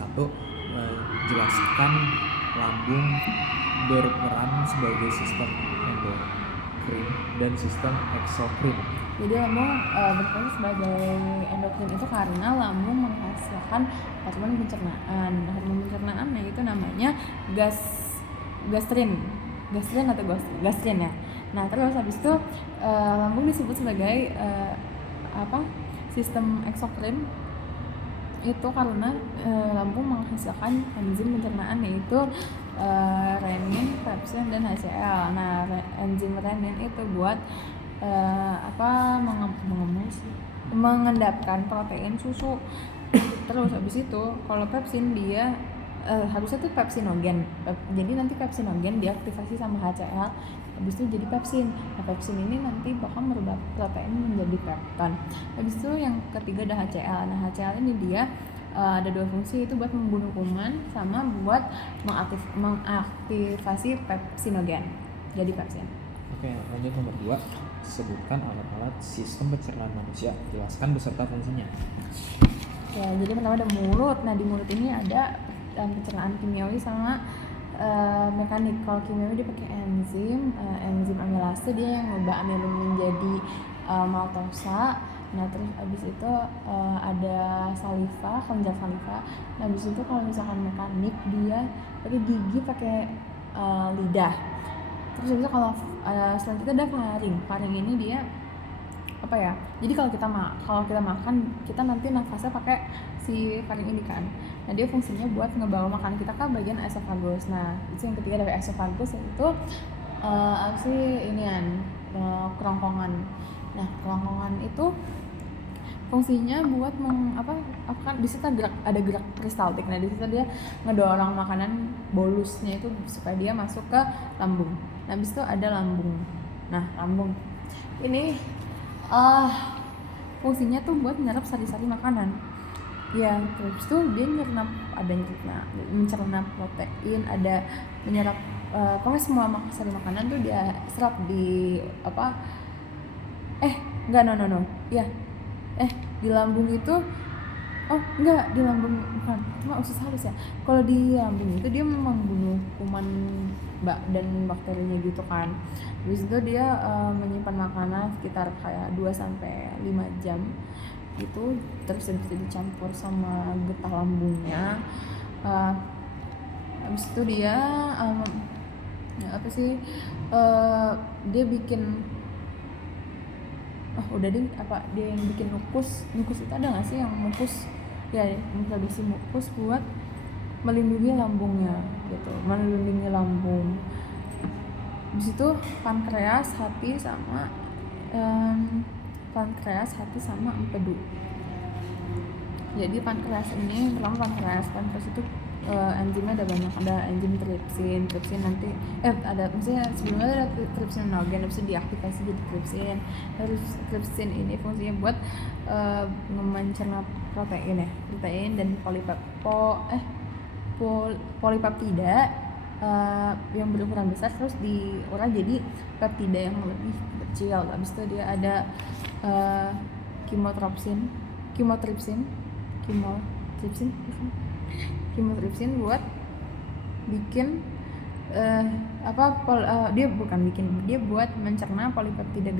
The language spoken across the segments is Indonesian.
satu menjelaskan lambung berperan sebagai sistem endokrin dan sistem eksokrin. Jadi lambung berfungsi sebagai endokrin itu karena lambung menghasilkan hormon pencernaan. Hormon pencernaan itu namanya gastrin atau gastrin ya. Nah terus habis itu lambung disebut sebagai sistem eksokrin itu karena lambung menghasilkan enzim pencernaan yaitu renin, pepsin, dan HCl. Nah enzim renin itu buat mengendapkan protein susu. Terus habis itu kalau pepsin dia harusnya tuh pepsinogen. Jadi nanti pepsinogen diaktifasi sama HCl, habis itu jadi pepsin. Nah pepsin ini nanti bakal merubah protein menjadi pepton. Habis itu yang ketiga ada HCl. Nah HCl ini dia ada dua fungsi, itu buat membunuh kuman sama buat mengaktifasi pepsinogen jadi pepsin. Oke, lanjut nomor 2. Sebutkan alat-alat sistem pencernaan manusia, jelaskan beserta fungsinya. Ya, jadi pertama ada mulut. Nah di mulut ini ada pencernaan kimiawi sama mekanik. Kalau kimiawi dia pakai enzim amilase, dia yang mengubah amilum menjadi maltosa. Nah terus abis itu ada saliva, kelenjar saliva. Nah abis itu kalau misalkan mekanik dia pakai gigi, pakai lidah. Terus abis itu kalau selanjutnya ada faring ini dia apa ya, jadi kalau kita makan kita nanti nafasnya pakai si faring ini kan. Nah dia fungsinya buat ngebawa makanan kita ke bagian esophagus. Nah itu yang ketiga dari esophagus, yaitu kerongkongan. Nah kerongkongan itu fungsinya buat di situ ada gerak peristaltik. Nah di situ dia ngedorong makanan bolusnya itu supaya dia masuk ke lambung. Nah habis itu ada lambung. Nah lambung ini fungsinya tuh buat menyerap sari-sari makanan. Ya terus tuh dia mencerna protein, ada menyerap pokoknya semua sari makanan tuh dia serap di di lambung itu. Di lambung bukan, cuma usus halus ya. Kalau di lambung itu dia membunuh kuman dan bakterinya gitu kan. Habis itu dia menyimpan makanan sekitar kayak 2-5 jam gitu, terus bisa dicampur sama getah lambungnya. Habis itu dia dia bikin dia yang bikin mukus itu ada nggak sih yang mukus ya, memproduksi mukus buat melindungi lambungnya gitu, melindungi lambung. Habis itu pankreas, hati sama empedu. Jadi pankreas itu enzimnya ada banyak, ada enzim tripsin nanti sebelumnya ada tripsinogen, bisa diaktifasi jadi tripsin. Terus tripsin ini fungsinya buat mencerna protein dan polipeptida yang berukuran besar, terus diolah jadi peptida yang lebih kecil. Habis itu dia ada chymotrypsin buat bikin dia buat mencerna polipeptida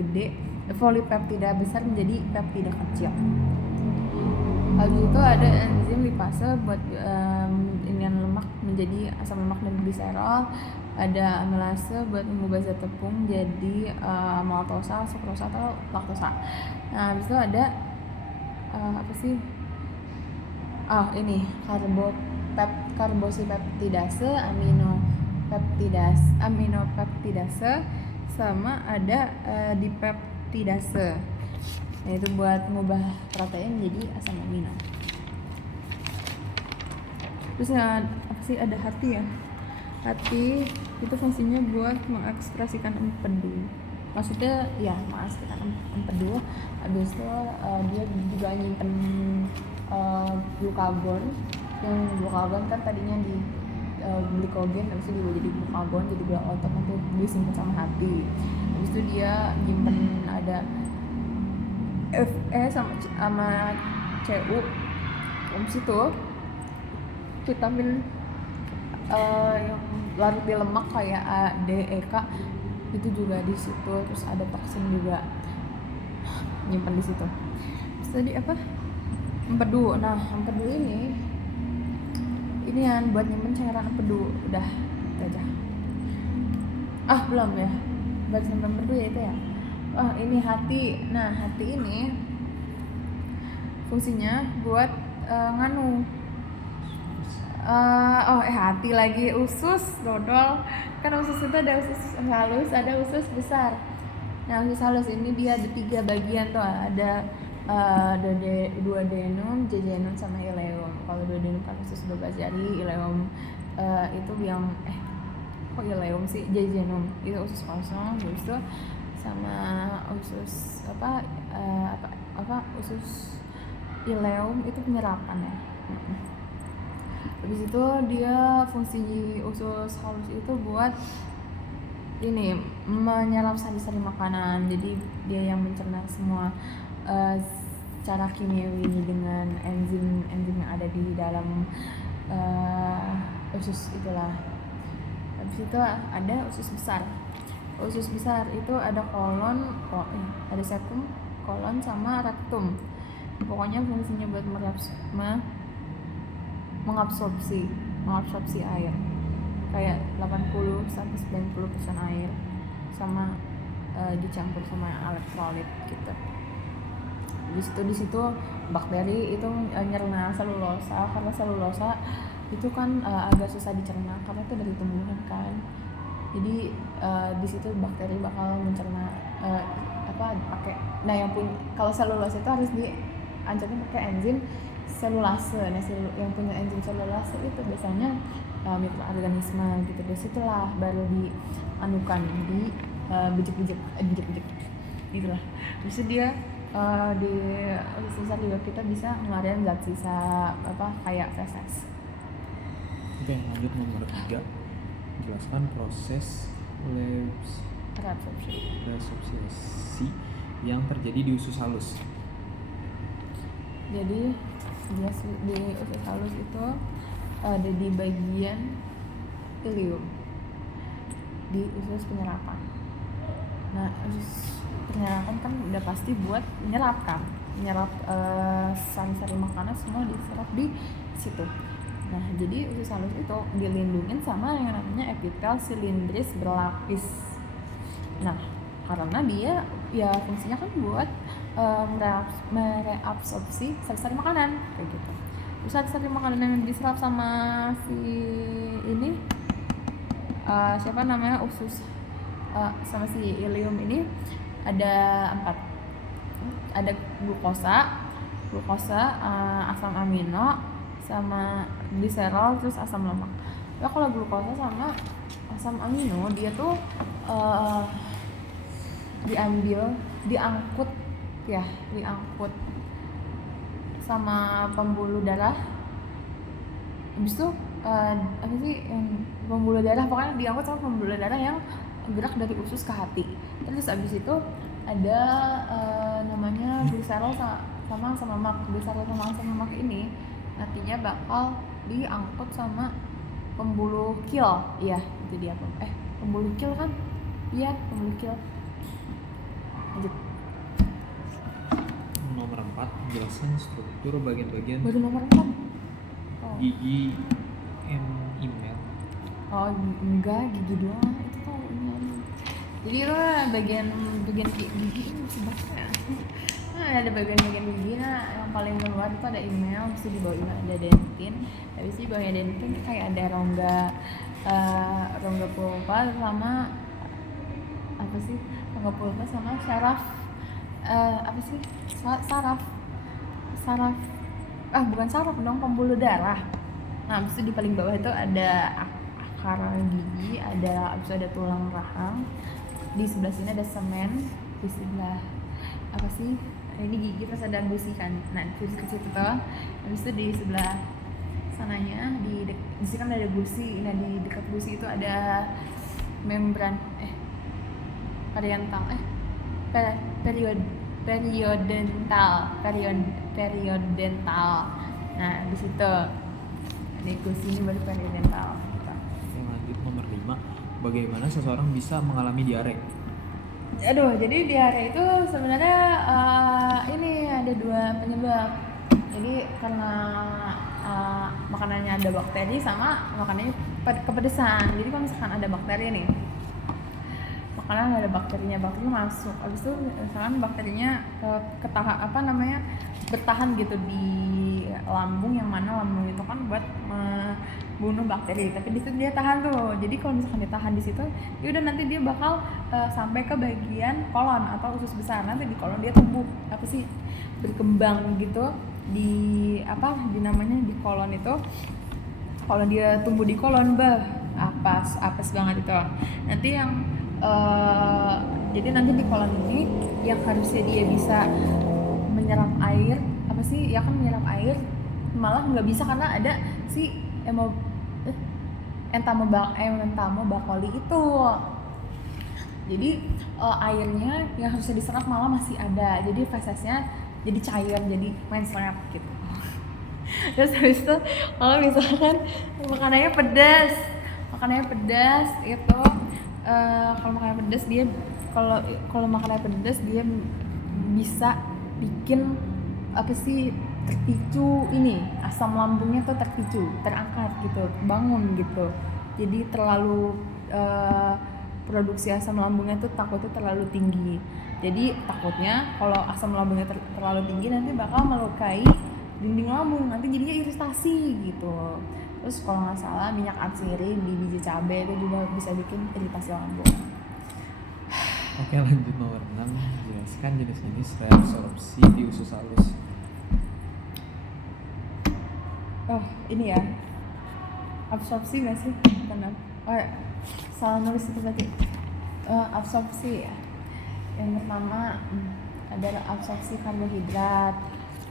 besar menjadi peptida kecil. Habis itu ada enzim lipase buat lemak menjadi asam lemak dan gliserol. Ada amilase buat mengubah zat tepung jadi maltosa, sukrosa atau laktosa. Nah habis itu ada karbosipeptidase, aminopeptidase, sama ada dipeptidase. Nah itu buat mengubah protein jadi asam amino. Terus ada hati ya. Hati itu fungsinya buat mengekspresikan empedu. Maksudnya ya mengekspresikan empedu. Habis itu dia juga nyimpen glukagon. Yang glukagon kan tadinya di glikogen, habis itu juga jadi glukagon, jadi gula otot, nanti disimpan sama hati. Habis itu dia nyimpen ada Fe sama Cu. Habis itu vitamin yang larut di lemak kayak A, D, E, K itu juga di situ. Terus ada toksin juga nyimpan di situ. Terus tadi apa? Empedu. Nah, empedu ini yang buat nyimpen cairan empedu. Udah, itu aja. Belum ya. Buat nyimpen empedu ya itu ya. Ini hati. Nah, hati ini fungsinya buat nganu. Hati lagi, usus, dodol. Kan usus itu ada usus halus, ada usus besar. Nah, usus halus ini dia ada 3 bagian tuh, ada duodenum, jejunum, sama ileum. Kalau duodenum kan usus 12 jari, ileum itu yang ileum sih, jejunum itu usus kosong, terus itu sama usus usus ileum itu penyerapan ya. Habis itu dia fungsi usus halus itu buat ini menyerap sari-sari makanan. Jadi dia yang mencerna semua cara kimiawi dengan enzim yang ada di dalam usus itulah. Habis itu ada usus besar. Usus besar itu ada kolon, ada septum, kolon, sama rektum. Pokoknya fungsinya buat mengabsorpsi air, kayak 80-90% air, sama dicampur sama elektrolit gitu. Di situ bakteri itu nyerna selulosa, karena selulosa itu kan agak susah dicerna karena itu dari tumbuhan kan. Jadi di situ bakteri bakal mencerna pakai. Nah, yang punya kalau selulosa itu harus diancurkan pakai enzim selulase. Nah, yang punya enzim selulase itu biasanya mikroorganisme gitu. Dari situlah baru dianukan, di bejek gitulah. Terus dia di sisa juga kita bisa ngeluarin zat sisa kayak feses. Oke, lanjut nomor 3. Jelaskan proses reabsorpsi yang terjadi di usus halus. Jadi dia di usus halus itu ada di bagian ileum, di usus penyerapan. Nah, usus penyerapan kan udah pasti buat menyerap sari-sari makanan semua diserap di situ. Nah, jadi usus halus itu dilindungin sama yang namanya epitel silindris berlapis. Nah, karena dia ya fungsinya kan buat mereabsorpsi sari-sari makanan kayak gitu. Terus sari-sari makanan yang diserap sama si ini siapa namanya usus sama si ileum ini ada 4. Ada glukosa, asam amino, sama gliserol, terus asam lemak. Ya, kalau glukosa sama asam amino dia tuh diangkut sama pembuluh darah. Habis itu yang pembuluh darah, pokoknya diangkut sama pembuluh darah yang gerak dari usus ke hati. Terus abis itu ada namanya gliserol sama asam lemak. Gliserol sama asam lemak ini nantinya bakal diangkut sama pembuluh kil. Iya, itu dia. Pembuluh kil kan? Iya, pembuluh kil. Lanjut. Nomor 4, jelaskan struktur bagian-bagian baru nomor 4. gigi email. Enggak, gigi doang itu tahu ini. Jadi itu bagian gigi ini sebabnya. Ada bagian gigi. Yang paling keluar itu ada email, terus di bawah email ada dentin. Habis di bawahnya dentin kayak ada rongga pulpa sama rongga pulpa sama syaraf. Saraf. Bukan saraf dong, pembuluh darah. Nah, habis itu di paling bawah itu ada akar gigi, habis itu ada tulang rahang. Di sebelah sini ada semen, di sebelah ini gigi, terus ada gusi kan. Nah, gusi ke situ tuh. Habis itu di sebelah sananya di sini kan ada gusi. Nah, di dekat gusi itu ada membran periodental. Nah, di situ. Negus ini baru periodontal gitu. Yang lanjut nomor 5, bagaimana seseorang bisa mengalami diare? Aduh, jadi diare itu sebenarnya ini ada 2 penyebab. Jadi karena makanannya ada bakteri sama makanannya kepedesan. Jadi kalau misalkan ada bakteri nih, makanan ada bakteri masuk, habis itu misalkan bakterinya ke tahap bertahan gitu di lambung, yang mana lambung itu kan buat membunuh bakteri, tapi di situ dia tahan tuh. Jadi kalau misalkan dia tahan di situ, ya udah nanti dia bakal sampai ke bagian kolon atau usus besar. Nanti di kolon dia tumbuh berkembang gitu di namanya di kolon itu. Kalau dia tumbuh di kolon, apes banget itu. Nanti yang jadi nanti di kolon ini yang harusnya dia bisa menyerap air, menyerap air, malah nggak bisa karena ada si entamobakoli itu. Jadi airnya yang harusnya diserap malah masih ada, jadi fesesnya jadi cair, jadi mencret gitu. Terus habis itu kalau misalkan makanannya pedas itu kalau makanannya pedas dia kalau makanannya pedas dia bisa bikin terpicu asam lambungnya tuh terangkat gitu, bangun gitu. Jadi terlalu produksi asam lambungnya tuh takutnya terlalu tinggi. Jadi takutnya kalau asam lambungnya terlalu tinggi nanti bakal melukai dinding lambung, nanti jadinya iritasi gitu. Terus kalau nggak salah minyak atsiri di biji cabai itu juga bisa bikin iritasi lambung. Oke, lanjut nomor 6, jelaskan jenis-jenis reabsorpsi di usus halus. Oh ini ya, absorpsi nggak sih? Salah nulis itu tadi. Absorpsi ya. Yang pertama ada absorpsi karbohidrat,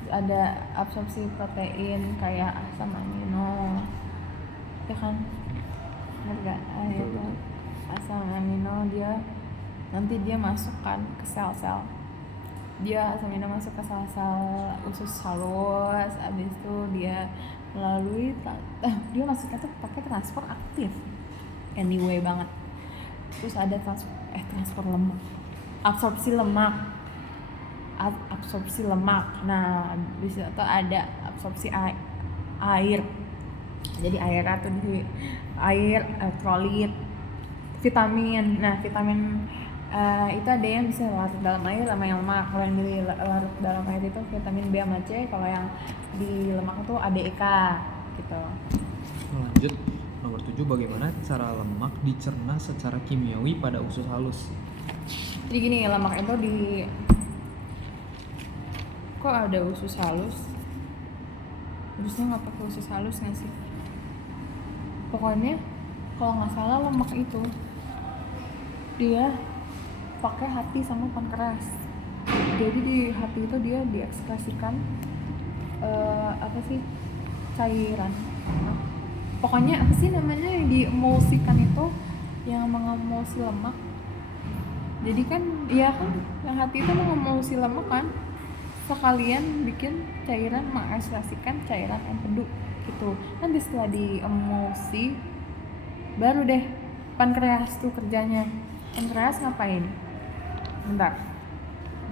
ada absorpsi protein kayak asam amino, ya kan? Benar nggak? Itu asam amino nanti dia masukkan ke sel-sel. Asam amino masuk ke sel-sel usus halus, abis itu dia melalui dia masuknya tuh pakai transport aktif, anyway banget. Terus ada transport lemak, absorpsi lemak. Nah di situ ada absorpsi air. Jadi air elektrolit, vitamin. Nah vitamin itu ada yang bisa larut dalam air sama yang lemak. Kalau yang di larut dalam air itu vitamin B sama C, kalau yang di lemak itu ADEK gitu. Lanjut nomor 7, bagaimana cara lemak dicerna secara kimiawi pada usus halus? Jadi gini, lemak itu kok ada usus halus? Harusnya nggak pakai usus halus nggak sih? Pokoknya kalau nggak salah lemak itu dia pakai hati sama pankreas. Jadi di hati itu dia diekspresikan cairan. Pokoknya namanya yang diemulsikan itu, yang mengemulsi lemak. Jadi kan ya kan yang hati itu mengemulsi lemak kan, sekalian bikin cairan, mengekspresikan cairan empedu gitu. Nanti setelah diemulsi baru deh pankreas tuh kerjanya. Pankreas ngapain? Bentar,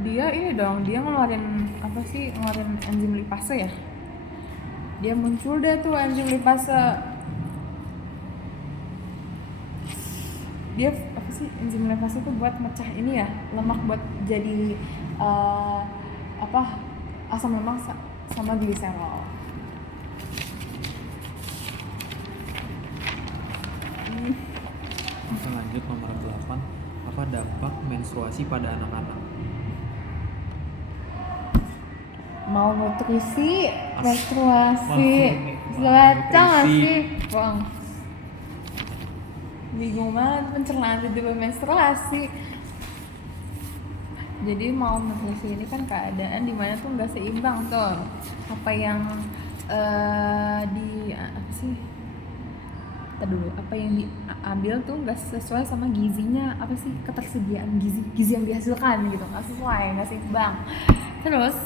dia ngeluarin ngeluarin enzim lipase ya. Dia muncul deh tuh enzim lipase. Dia enzim lipase tuh buat mecah lemak, buat jadi asam lemak sama gliserol. Kita lanjut nomor 8, apa dampak menstruasi pada anak-anak? Mau nutrisi, menstruasi, baca nggak sih, Bang? Bingung banget, pencernaan tiba menstruasi. Jadi mau nutrisi ini kan keadaan dimana tuh nggak seimbang tuh. Apa yang apa yang diambil tuh nggak sesuai sama gizinya, ketersediaan gizi yang dihasilkan gitu, nggak sesuai, nggak seimbang. Terus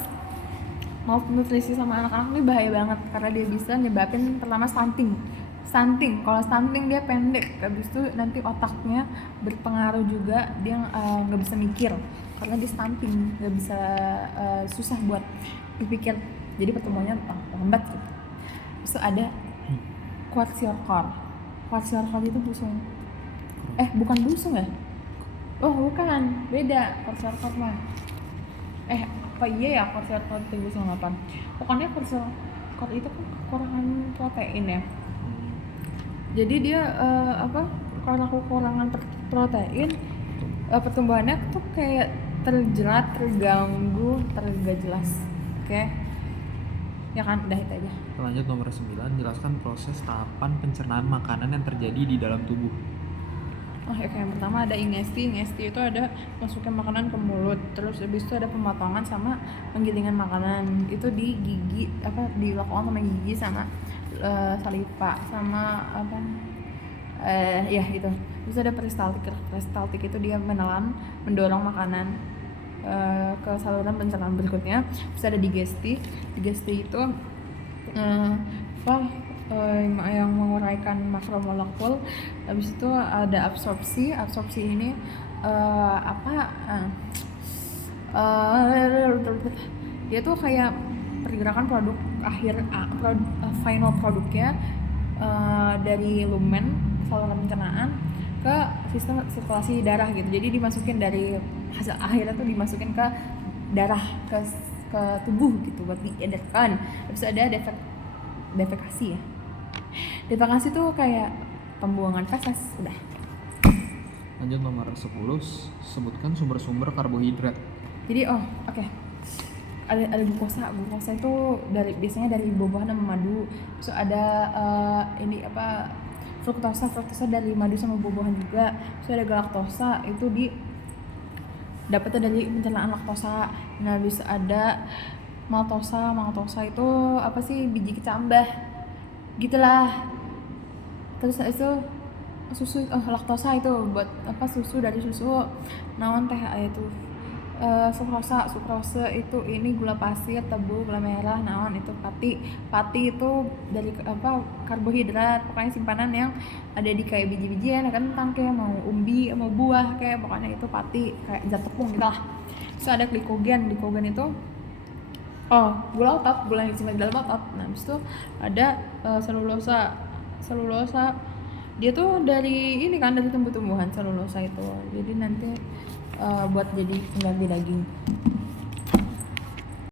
malnutrisi sama anak-anak ini bahaya banget karena dia bisa nyebabin pertama stunting. Kalau stunting dia pendek, habis itu nanti otaknya berpengaruh juga, dia nggak bisa mikir karena dia stunting, nggak bisa, susah buat dipikir, jadi pertumbuhannya lambat gitu. Terus ada kwashiorkor. Kwashiorkor itu busung. Bukan busung ya? Oh bukan, beda kwashiorkor mah. Apa iya ya kwashiorkor itu busung apa? Pokoknya kwashiorkor itu kan kekurangan protein ya. Jadi dia karena kekurangan protein, pertumbuhannya tuh kayak terjerat, terganggu, tergak jelas. Oke. Ya kan, udah itu aja. Lanjut nomor 9, jelaskan proses tahapan pencernaan makanan yang terjadi di dalam tubuh. Yang pertama ada ingesti. Ingesti itu ada masukin makanan ke mulut, terus habis itu ada pematangan sama penggilingan makanan. Itu di gigi, dilakukan sama gigi sama saliva sama itu. Terus ada peristaltik. Peristaltik itu dia menelan, mendorong makanan ke saluran pencernaan berikutnya. Terus ada digesti. Digesti itu yang menguraikan makromolekul. Habis itu ada absorpsi. Absorpsi ini dia tuh kayak pergerakan produk akhir, final produknya dari lumen saluran pencernaan ke sistem sirkulasi darah gitu. Jadi dimasukin dari hasil akhirnya tuh dimasukin ke darah, ke tubuh gitu buat diedarkan. Terus ada defekasi ya. Defekasi tuh kayak pembuangan feses. Udah. Lanjut nomor 10, sebutkan sumber-sumber karbohidrat. Jadi ada glukosa. Glukosa itu biasanya dari buah-buahan sama madu. Terus ada fruktosa. Fruktosa dari madu sama buah-buahan juga. Terus ada galaktosa, itu dapatnya dari pencernaan laktosa. Nah, bisa ada maltosa. Maltosa itu biji kecambah gitulah. Terus itu susu, laktosa itu buat susu, dari susu. Naon teh itu sukrose itu ini gula pasir, tebu, gula merah, naon itu pati itu dari karbohidrat. Pokoknya simpanan yang ada di kayak biji-bijian, kentang kayak mau umbi, mau buah kayak, pokoknya itu pati kayak zat tepung gitu lah. Terus ada glikogen itu gula otot, gula yang disimpan di dalam otot. Nah, habis itu ada selulosa dia tuh dari tumbuh-tumbuhan selulosa itu, jadi nanti buat jadi pengganti daging.